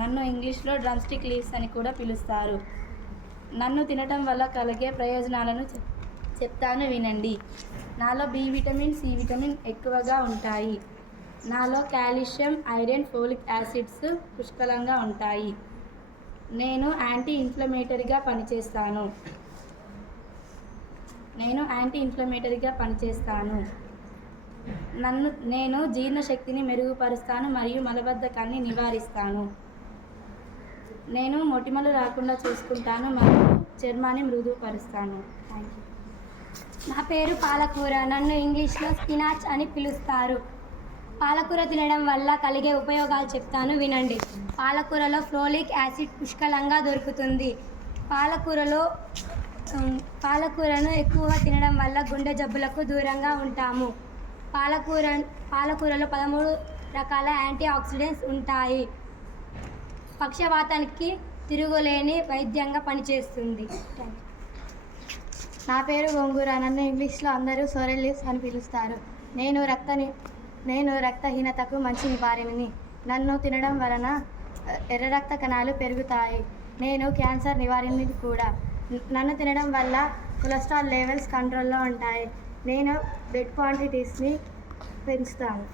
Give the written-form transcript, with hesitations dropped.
నన్ను ఇంగ్లీష్లో drumstick leaves అని కూడా పిలుస్తారు. నన్ను తినటం వల్ల కలిగే ప్రయోజనాలను చెప్తాను వినండి. నాలో బి విటమిన్, సి విటమిన్ ఎక్కువగా ఉంటాయి. నాలో కాల్షియం, ఐరన్, ఫోలిక్ యాసిడ్స్ పుష్కలంగా ఉంటాయి. నేను యాంటీ ఇన్ఫ్లమేటరీగా పనిచేస్తాను. నేను జీర్ణశక్తిని మెరుగుపరుస్తాను మరియు మలబద్ధకాన్ని నివారిస్తాను. నేను మొటిమలు రాకుండా చూసుకుంటాను మరియు చర్మాన్ని మృదువుపరుస్తాను. Thank you. నా పేరు పాలకూర. నన్ను ఇంగ్లీష్లో స్పినాచ్ అని పిలుస్తారు. పాలకూర తినడం వల్ల కలిగే ఉపయోగాలు చెప్తాను వినండి. పాలకూరలో ఫోలిక్ యాసిడ్ పుష్కలంగా దొరుకుతుంది. పాలకూరను ఎక్కువగా తినడం వల్ల గుండె జబ్బులకు దూరంగా ఉంటాము. పాలకూరలో 13 రకాల యాంటీ ఆక్సిడెంట్స్ ఉంటాయి. పక్షవాతానికి తిరుగులేని వైద్యంగా పనిచేస్తుంది. నా పేరు గోంగూర. నన్ను ఇంగ్లీష్లో అందరూ సోరెల్ లీవ్స్ అని పిలుస్తారు. నేను రక్తహీనతకు మంచి నివారణని. నన్ను తినడం వలన ఎర్ర రక్త కణాలు పెరుగుతాయి. నేను క్యాన్సర్ నివారణని కూడా. నన్ను తినడం వల్ల కొలెస్ట్రాల్ లెవెల్స్ కంట్రోల్లో ఉంటాయి. నేను బ్లడ్ క్వాంటిటీస్ని పెంచుతాను.